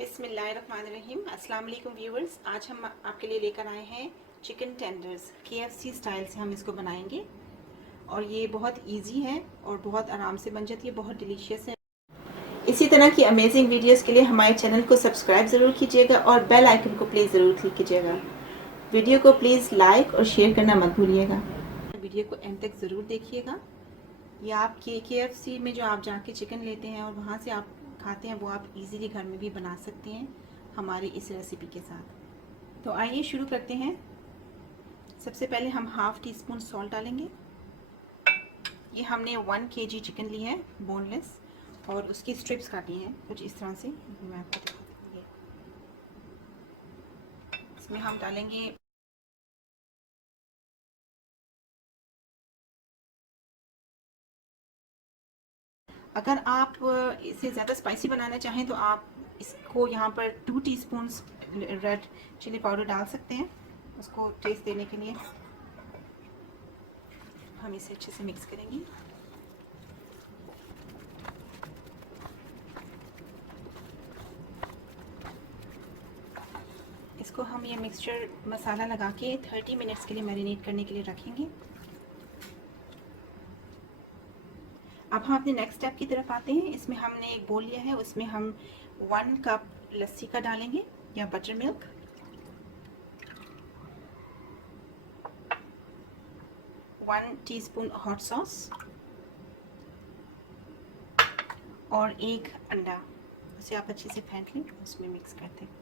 बिस्मिल्लाहिर्रहमानिर्रहीम। अस्सलाम वालेकुम व्यूअर्स। आज हम आपके लिए लेकर आए हैं चिकन टेंडर्स। KFC स्टाइल से हम इसको बनाएंगे और ये बहुत इजी है और बहुत आराम से बन जाती है, बहुत डिलीशियस है। इसी तरह की अमेजिंग वीडियोस के लिए हमारे चैनल को सब्सक्राइब ज़रूर कीजिएगा और बेल आइकन को प्लीज़ ज़रूर क्लिक कीजिएगा। वीडियो को प्लीज़ लाइक और शेयर करना मत भूलिएगा। वीडियो को एंड तक ज़रूर देखिएगा। ये आप KFC में जो आप जाके चिकन लेते हैं और वहाँ से आप खाते हैं, वो आप इजीली घर में भी बना सकते हैं हमारी इस रेसिपी के साथ। तो आइए शुरू करते हैं। सबसे पहले हम हाफ़ टी स्पून सॉल्ट डालेंगे। ये हमने 1 kg चिकन ली है बोनलेस और उसकी स्ट्रिप्स काटी हैं कुछ इस तरह से। मैं आपको दिखाती हूँ। इसमें हम डालेंगे अगर आप इसे ज़्यादा स्पाइसी बनाना चाहें तो आप इसको यहाँ पर 2 टीस्पून्स रेड चिली पाउडर डाल सकते हैं, उसको टेस्ट देने के लिए। हम इसे अच्छे से मिक्स करेंगे। इसको हम ये मिक्सचर मसाला लगा के 30 मिनट्स के लिए मैरिनेट करने के लिए रखेंगे। अब हम अपने नेक्स्ट स्टेप की तरफ आते हैं। इसमें हमने एक बोल लिया है, उसमें हम 1 कप लस्सी का डालेंगे या butter milk, 1 teaspoon hot sauce और 1 अंडा। उसे आप अच्छे से फेंट लें, उसमें मिक्स करते हैं।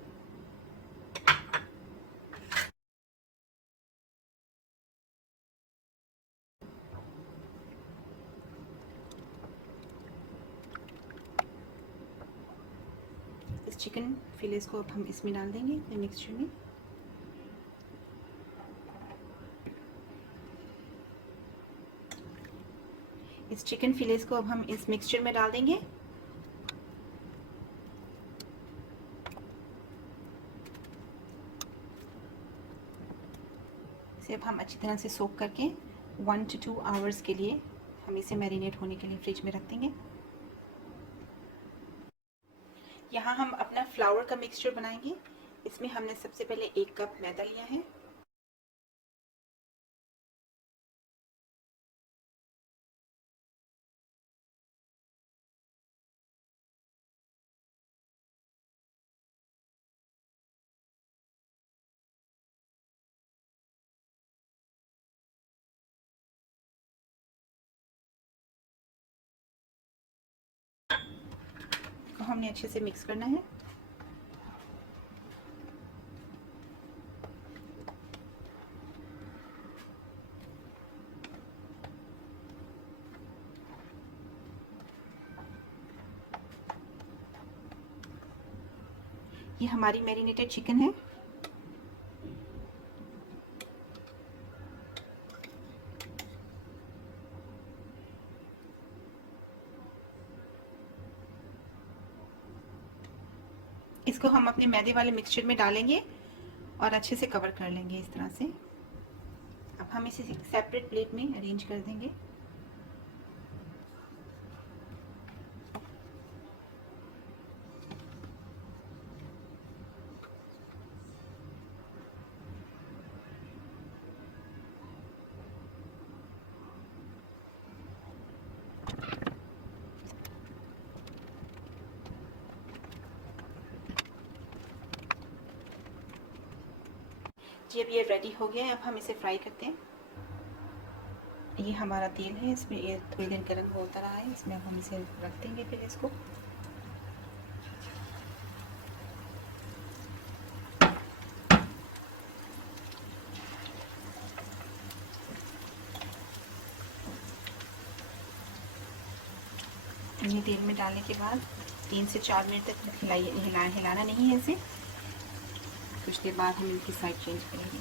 इस चिकन फिलेस को अब हम इसमें डाल देंगे मिक्सचर में। इस चिकन फिलेस को अब हम इस मिक्सचर में डाल देंगे। इसे अब हम अच्छी तरह से सोक करके 1 to 2 आवर्स के लिए हम इसे मैरिनेट होने के लिए फ्रिज में रख देंगे। यहाँ हम अपना फ्लावर का मिक्सचर बनाएंगे। इसमें हमने सबसे पहले 1 कप मैदा लिया है। तो हमने अच्छे से मिक्स करना है। ये हमारी मैरिनेटेड चिकन है। इसको हम अपने मैदे वाले मिक्सचर में डालेंगे और अच्छे से कवर कर लेंगे इस तरह से। अब हम इसे सेपरेट प्लेट में अरेंज कर देंगे। जी अब ये रेडी हो गया है। अब हम इसे फ्राई करते हैं। ये हमारा तेल है, इसमें ये थोड़ी देर गर्म होता रहा है। इसमें अब हम इसे रख देंगे फिर इसको। ये तेल में डालने के बाद 3 से 4 मिनट तक हिलाना नहीं है इसे। कुछ देर बाद हम इनकी साइड चेंज करेंगे।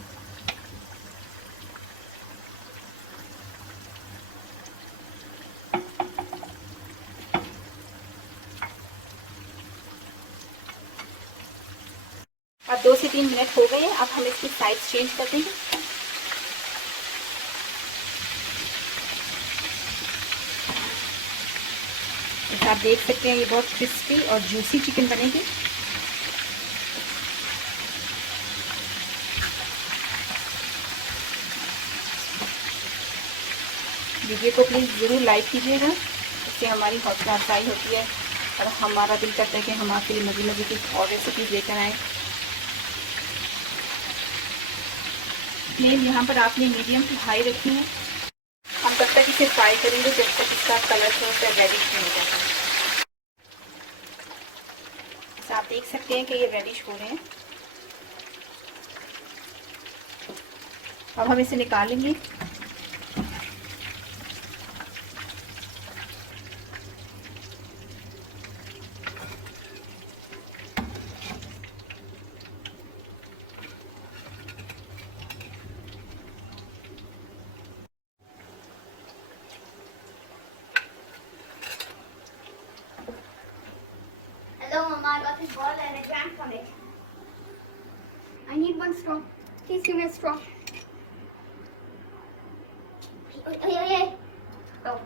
अब 2 से 3 मिनट हो गए हैं। अब हम इसकी साइड चेंज कर देंगे। आप देख सकते हैं ये बहुत क्रिस्पी और जूसी चिकन बनेगी। वीडियो को प्लीज़ ज़रूर लाइक कीजिएगा, इससे हमारी हौसला अफजाई होती है और हमारा दिल करता है कि हम आपके लिए मज़े मज़े की और रेसिपीज़ लेकर आएँ। फ्लेम यहाँ पर आपने मीडियम टू हाई रखी है। हम तब तक इसे फ्राई करेंगे जब तक इसका कलर थोड़ा सा रेडिश नहीं हो जाता। आप देख सकते हैं कि ये रेडिश हो रहे हैं। अब हम इसे निकालेंगे। Hello, Mama. I got this ball and I drank from it. I need one straw. Please give me a straw. Oh.